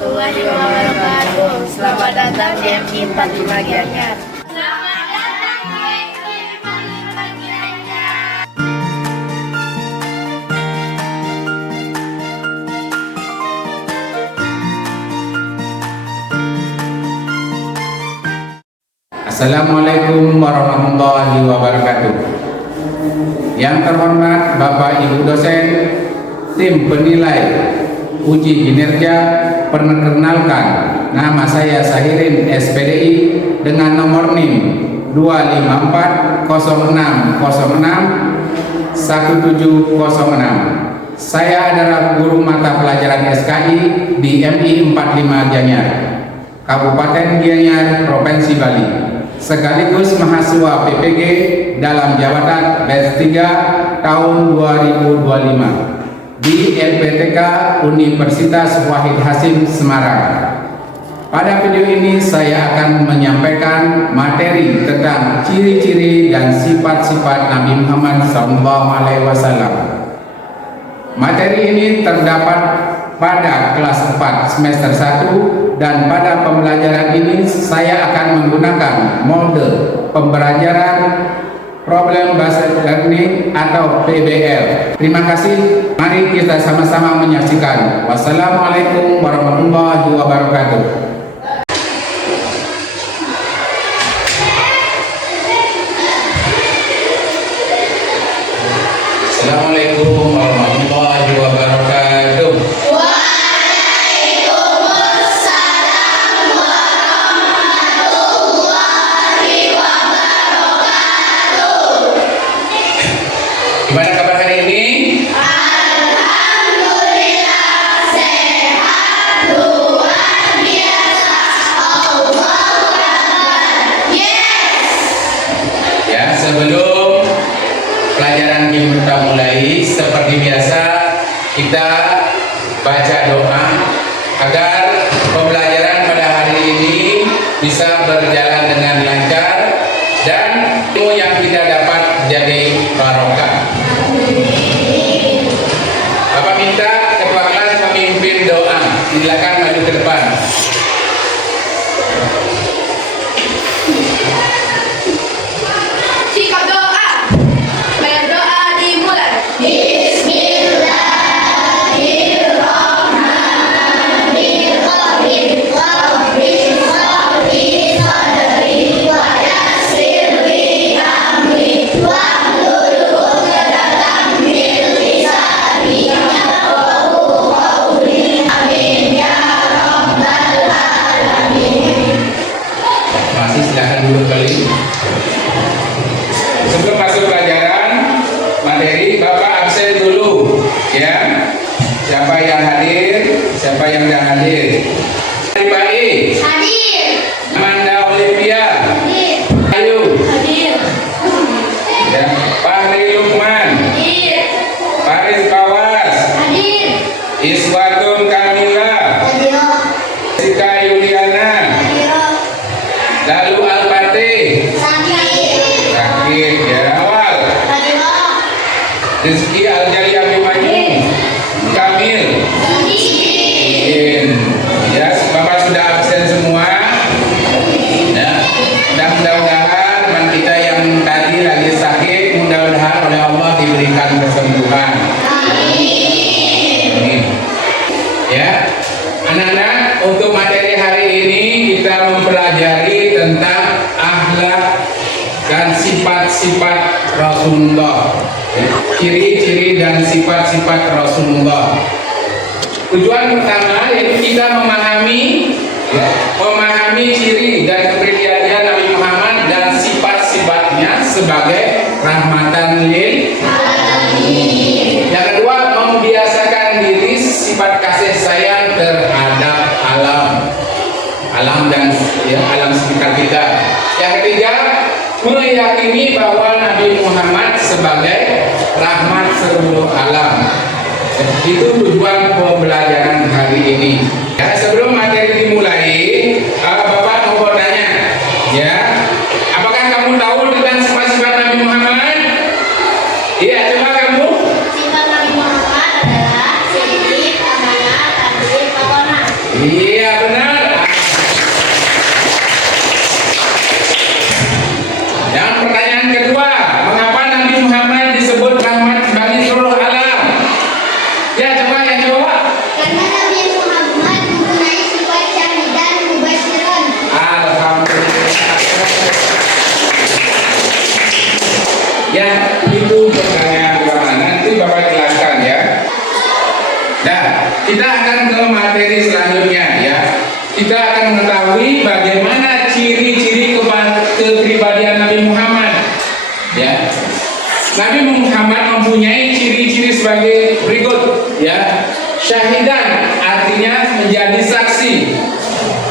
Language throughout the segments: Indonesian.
warahmatullahi wabarakatuh. Selamat datang di MI 45 Gianyar. Assalamualaikum warahmatullahi wabarakatuh. Yang terhormat Bapak Ibu dosen, tim penilai uji kinerja, perkenalkan nama saya Sahirin SPDI dengan nomor NIM 25406061706. Saya adalah guru mata pelajaran SKI di MI 45 Gianyar, Kabupaten Gianyar, Provinsi Bali, sekaligus mahasiswa PPG dalam jabatan batch 3 tahun 2025 di LPTK Universitas Wahid Hasim Semarang. Pada video ini saya akan menyampaikan materi tentang ciri-ciri dan sifat-sifat Nabi Muhammad SAW. Materi ini terdapat pada kelas 4 semester 1 dan pada pembelajaran ini saya akan menggunakan mode pembelajaran problem based learning atau PBL. Terima kasih. Mari kita sama-sama menyaksikan. Wassalamualaikum warahmatullahi wabarakatuh. Assalamualaikum warahmatullahi wabarakatuh. Gimana kabar hari ini? Alhamdulillah sehat, luar biasa. Allahu Akbar. Yes. Ya, sebelum pelajaran kita mulai, seperti biasa kita baca doa agar pembelajaran pada hari ini bisa berjalan dengan lancar dan ilmu yang kita dapat jadi barokah. Bapak minta ketua kelas memimpin doa. Silakan maju ke depan. Sikap doa. Berdoa dimulai. Bismillahirrahmanirrahim. Rabbi shrah sadri wa yassir li amri wahlul 'uqdatam min lisani yafqahu qawli. Amin ya rabbal alamin. Masih silakan dulu kali. Sebelum masuk pelajaran materi, Bapak absen dulu, ya. Siapa yang hadir, siapa yang tidak hadir? Pak E, Hadir. Amanda Olivia, Hadir. Ayu, Hadir. ya. Fahri Lukman, Hadir. Faris Kawas, Hadir. Iswatun Kamila, Hadir. Jessica Yuliana, Hadir. lalu Al-Fatih, Rakit, ya. Awal, Rizky Aljali Abimanyu, Kamil, ya, Bapak sudah absen semua. Ya, dan mudah-mudahan teman kita yang tadi lagi sakit, mudah-mudahan oleh Allah diberikan kesembuhan. Amin. Ya, anak-anak, untuk materi hari ini kita mempelajari tentang akhlak dan sifat-sifat Rasulullah. Ciri-ciri dan sifat-sifat Rasulullah. Tujuan pertama yaitu kita memahami ciri dan kepribadiannya Nabi Muhammad dan sifat-sifatnya sebagai rahmatan lil alamin. Yang kedua, membiasakan diri sifat kasih sayang terhadap alam dan alam sekitar kita. Yang ketiga, meyakini bahwa Nabi Muhammad sebagai rahmat seluruh alam. Itu tujuan pembelajaran hari ini. Ya, sebelum materi dimulai, Bapak mau bertanya, ya, apakah kamu tahu tentang sifat-sifat Nabi Muhammad? Iya, coba kamu. Sifat Nabi Muhammad adalah sedikit, amanah, adil, Iya benar. Yang pertanyaan kedua, mengapa Nabi Muhammad disebut rahmat bagi seluruh alam? Ya coba yang jawab. Karena Nabi Muhammad mempunyai sifat syahidan mubasyiran. Alhamdulillah. Ya itu pertanyaan pertama. Nanti Bapak jelaskan ya. Nah, kita akan ke materi selanjutnya ya. Kita akan mengetahui bagaimana ciri-ciri kepribadian Nabi Muhammad. Ya, Nabi Muhammad mempunyai ciri-ciri sebagai berikut. Ya, syahidan artinya menjadi saksi.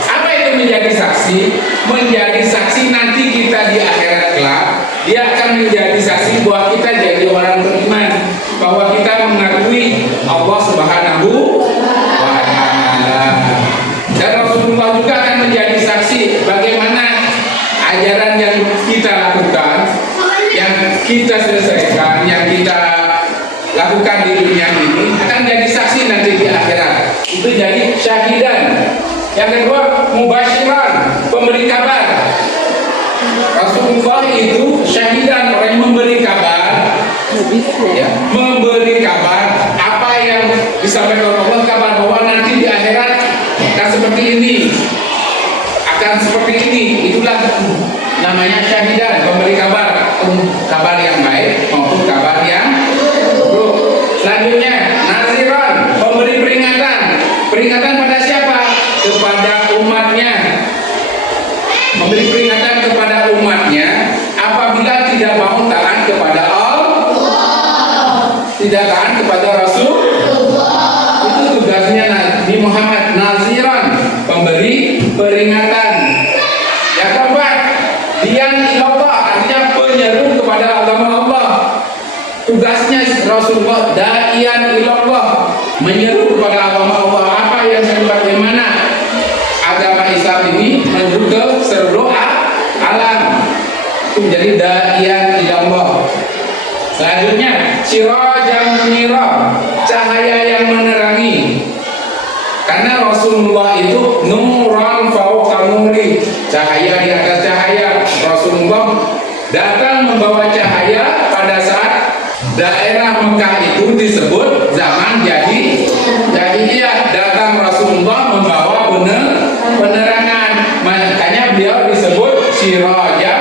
Apa itu menjadi saksi? Menjadi saksi nanti kita di akhirat kelak. Dia akan menjadi saksi bahwa kita jadi orang beriman, bahwa kita mengakui Allah Subhanahu wa Ta'ala. Dan Rasulullah juga akan menjadi saksi bagaimana ajaran yang kita lakukan, yang kita selesaikan, yang kita lakukan di dunia ini akan menjadi saksi nanti di akhirat. Itu jadi syahidan. Yang kedua, mubasyiran, pemberi kabar. Rasulullah itu syahidan, orang yang memberi kabar, ya, memberi kabar apa yang disampaikan Allah, kabar bahwa nanti di akhirat akan seperti ini, akan seperti ini. Itulah namanya syahidan, pemberi kabar, kabar yang baik maupun kabar yang buruk. Selanjutnya, naziran, pemberi peringatan. Peringatan pada siapa? Kepada umatnya. Memberi peringatan kepada umatnya apabila tidak mau taat kepada Allah, tidak taat kepada Rasul. Itu tugasnya Nabi Muhammad, naziran, pemberi peringatan. Yang keempat, dian ilallah, artinya penyeru kepada agama Allah. Tugasnya Rasulullah da'iyan ilallah, menyeru kepada agama Allah. Apa yang bagaimana agama Islam ini menuju ke seluruh alam. Itu menjadi da'iyan ilallah. Selanjutnya, sirajan munira, cahaya yang menerangi. Karena Rasulullah itu nuran fauqa nuri, cahaya di atas cahaya. Rasulullah datang membawa cahaya pada saat daerah Mekah itu disebut zaman jahiliyah. Datang Rasulullah membawa penerangan, makanya beliau disebut sirajan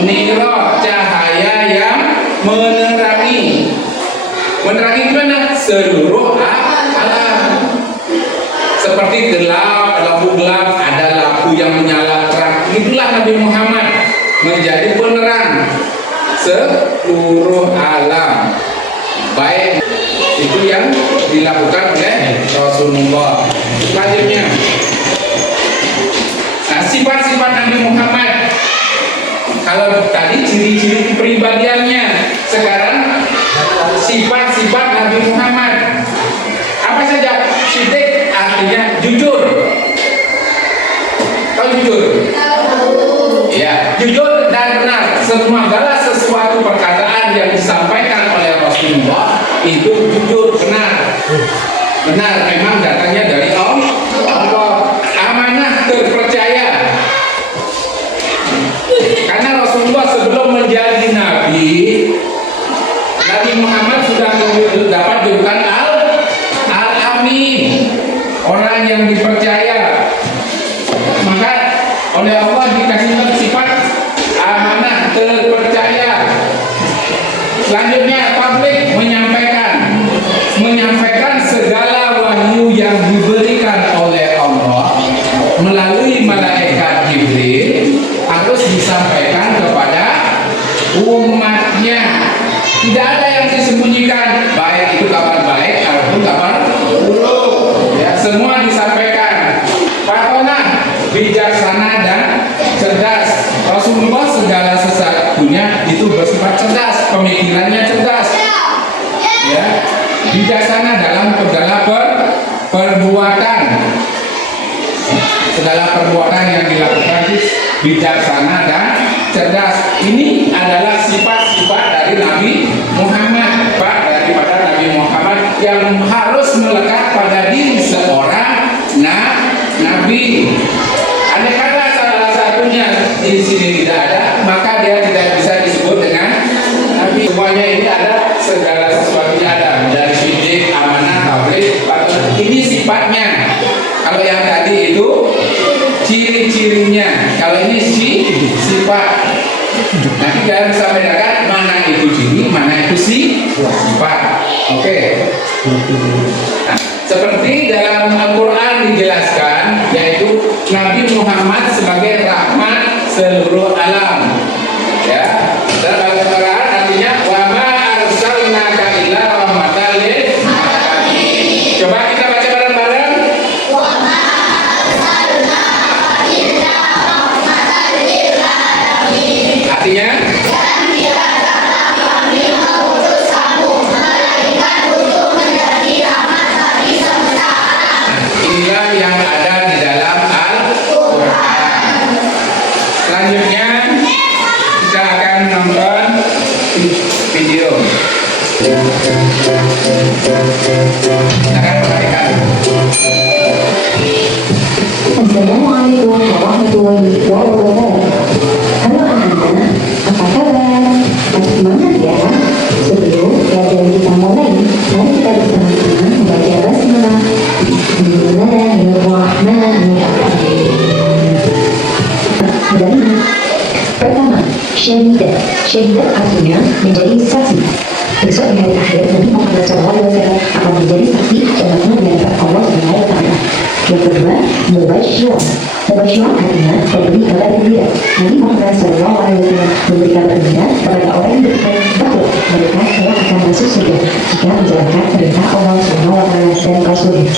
munira, cahaya yang menerangi. Menerangi mana? Seluruh alam. Seperti gelap, lampu gelap, ada lampu yang menyala terang. Itulah Nabi Muhammad, menjadi penerang seluruh alam. Baik, itu yang dilakukan oleh Rasulullah. Selanjutnya, nah, sifat-sifat Nabi Muhammad. Kalau tadi ciri-ciri kepribadiannya, sekarang sifat-sifat Nabi Muhammad. Apa saja? Siddiq artinya jujur. Tahu jujur? Ya, jujur dan benar. Segala sesuatu perkataan yang disampaikan oleh Rasulullah itu jujur, benar. Benar, memang datangnya dari Allah. Amanah, terpercaya. Karena Rasulullah sebelum menjadi Nabi Muhammad sudah dapat julukan Al-Amin, orang yang dipercaya. Maka oleh Allah dikasih sifat amanah, terpercaya. Selanjutnya, tabligh, menyampaikan segala wahyu yang diberikan oleh Allah melalui malaikat Jibril harus disampaikan kepada umatnya. Tidak ada yang disembunyikan, baik itu kabar baik ataupun kabar buruk. Ya, semua disampaikan. Fatonah, bijaksana dan cerdas. Rasulullah segala sesuatunya itu bersifat cerdas, pemikirannya cerdas. Ya, bijaksana dalam segala perbuatan. Segala perbuatan yang dilakukan bijaksana dan cerdas. Ini adalah sifat-sifat dari Nabi Muhammad, daripada Nabi Muhammad yang harus melekat pada diri seorang di sini tidak ada, maka dia tidak bisa disebut dengan nabi. Semuanya ini ada, segala sesuatunya ada, dari sidik, amanah, tabligh, ini sifatnya. Kalau yang tadi itu ciri-cirinya, kalau ini sifat. Nanti kalian bisa bedakan mana itu ciri, mana itu sifat. Oke. Nah, seperti dalam Al-Quran dijelaskan, yaitu Nabi Muhammad sebagai rahmat seluruh alam. Ya, dalam Al-Quran artinya wa ma arsalnaka illa rahmatan lil alamin. Coba kita baca bareng-bareng. Wa ma arsalnaka illa rahmatan lil alamin. Artinya yang ada di dalam Al-Quran. Selanjutnya kita akan nonton video. Akan perhatikan. Assalamualaikum warahmatullahi wabarakatuh. Halo anak-anak, apa kabar? Masih semangat ya? Sebelum pelajaran kita mulai, mari kita bersama-sama membaca basmalah. Bismillahirrahmanirrahim. Pertama, syahidah. Syahidah artinya menjadi saksi. Besok di hari akhir Nabi Muhammad SAW akan menjadi saksi jannahnya di hadapan Allah Subhanahu wa Ta'ala. Yang kedua, mubasysyir. Mubasysyir artinya memberi kabar gembira. Nabi Muhammad SAW memberi kabar gembira kepada orang yang beriman bahwa mereka telah akan masuk surga jika menjalankan perintah Allah Subhanahu wa Ta'ala dan Rasulnya.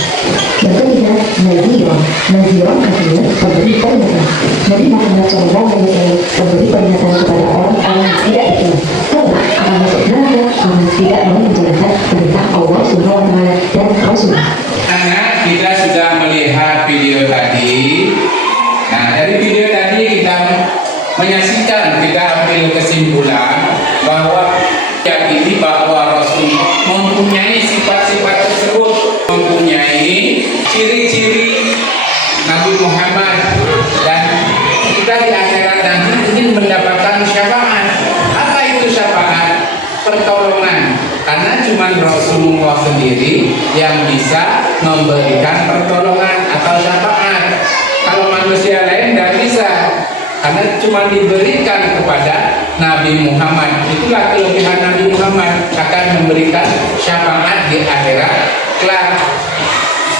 Yang ketiga, nadhira. Nadhira artinya memberi peringatan. Nabi Muhammad SAW memberi peringatan kepada orang-orang yang tidak beriman bahwa akan masuk neraka kalau tidak mau menjalankan perintah Allah Subhanahu wa Ta'ala dan Rasulnya. Anak, kita sudah melihat video tadi. Nah, dari video tadi kita menyaksikan, kita ambil kesimpulan bahwa yakini bahwa Rasul mempunyai sifat-sifat tersebut, mempunyai ciri-ciri Nabi Muhammad, dan kita di akhirat nanti ingin mendapatkan syafaat. Apa itu syafaat? Pertolongan. Karena cuma Rasulullah sendiri yang bisa memberikan pertolongan atau syafaat. Kalau manusia lain tidak bisa, karena cuma diberikan kepada Nabi Muhammad. Itulah kelebihan Nabi Muhammad, akan memberikan syafaat di akhirat kelak.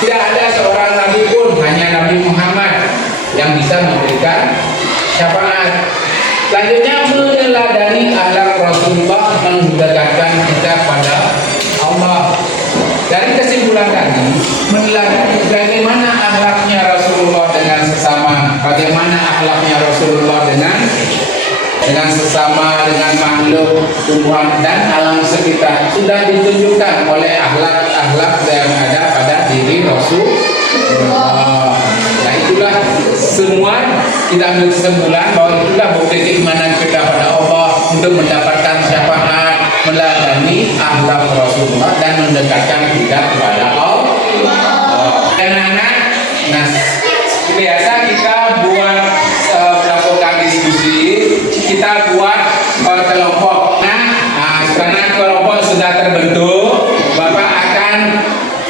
Tidak ada seorang nabi pun, hanya Nabi Muhammad yang bisa memberikan syafaat. Selanjutnya, meneladani akhlak Rasulullah mendekatkan kita pada Allah. Dari kesimpulan tadi, meneladani bagaimana akhlaknya Rasulullah dengan sesama, bagaimana akhlaknya Rasulullah dengan sesama, dengan makhluk, tumbuhan dan alam sekitar, sudah ditunjukkan oleh akhlak-akhlak yang ada pada diri Rasulullah. Nah, itulah semua kita ambil kesimpulan bahwa itulah bukti keimanan kita pada Allah untuk mendapatkan syafaat, meladani akhlak Rasulullah dan mendekatkan kita kepada Allah. Anak-anak, nah biasa kita buat melakukan diskusi, kita buat kelompok. Nah, karena kelompok sudah terbentuk, Bapak akan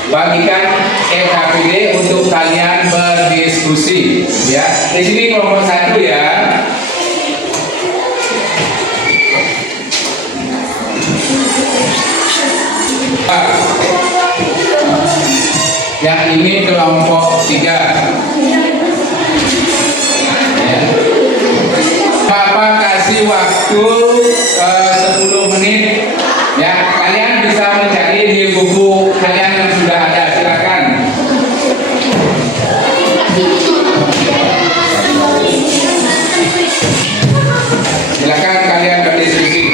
bagikan LKPD untuk kalian berdiskusi. Ya, di sini kelompok 1 ya. Yang ini kelompok 3. Ya. Bapak kasih waktu 10 menit. Ya, kalian bisa mencari di buku kalian yang sudah ada. Silakan. Silakan kalian berdiskusi.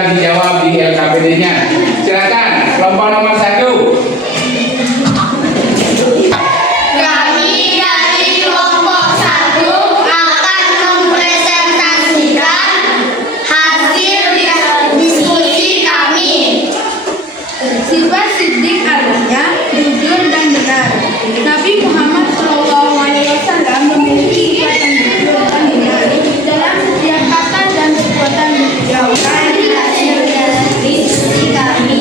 bisa dijawab di LKPD-nya. Silakan, kelompok nomor 1. Kami dari kelompok 1 akan mempresentasikan hasil diskusi kami. Sifat siddiq artinya jujur dan benar. Nabi Muhammad SAW memiliki sifat yang jujur dan benar dalam setiap kata dan perbuatan beliau. Kami hasil dari diskusi kami.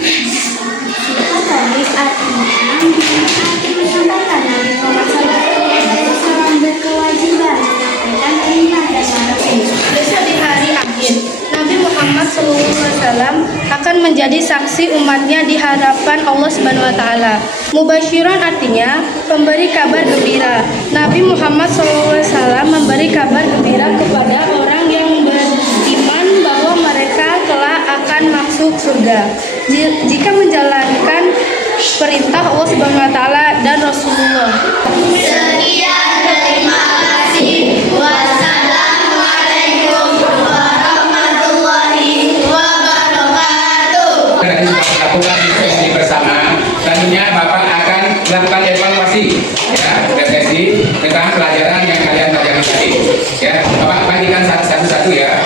Sifat tadi artinya menyampaikan Nabi Muhammad SAW berkewajiban menyampaikan perintah dan larangan. Besok di hari akhir, Nabi Muhammad SAW akan menjadi saksi umatnya di hadapan Allah Subhanahu wa taala. Mubasyiran artinya pemberi kabar gembira. Nabi Muhammad SAW memberi kabar gembira kepada orang yang beriman bahwa mereka kelak akan masuk surga jika menjalankan perintah Allah Subhanahu wa taala dan Rasulullah. Sekian, terima kasih. Wassalamualaikum warahmatullahi wabarakatuh. Kita lakukan diskusi bersama. Selanjutnya Bapak akan melakukan evaluasi ya, dari sesi tentang pelajaran yang kalian pelajari tadi. Ya, Bapak bagikan satu-satu ya.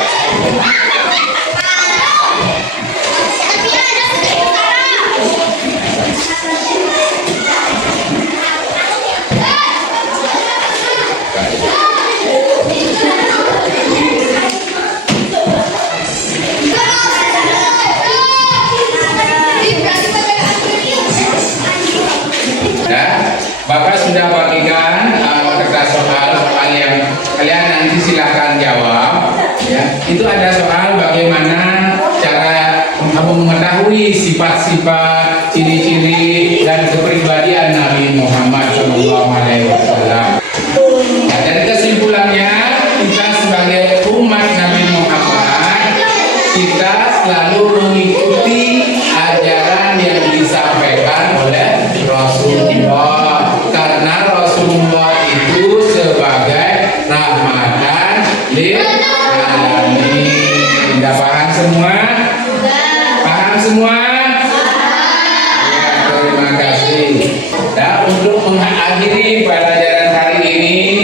Ya, Bapak sudah bagikan kertas soal yang kalian nanti silahkan jawab. Ya, itu ada soal bagaimana cara kamu mengetahui sifat-sifat, ciri-ciri dan kepribadian Nabi Muhammad SAW. Ya, dari kesimpulannya kita sebagai umat Nabi Muhammad kita selalu mengikuti ajaran yang disampaikan oleh Rasulullah, karena Rasulullah itu sebagai rahmatan lil alamin. Sudah paham semua? Paham semua? Ya, terima kasih. Dan untuk mengakhiri pelajaran hari ini,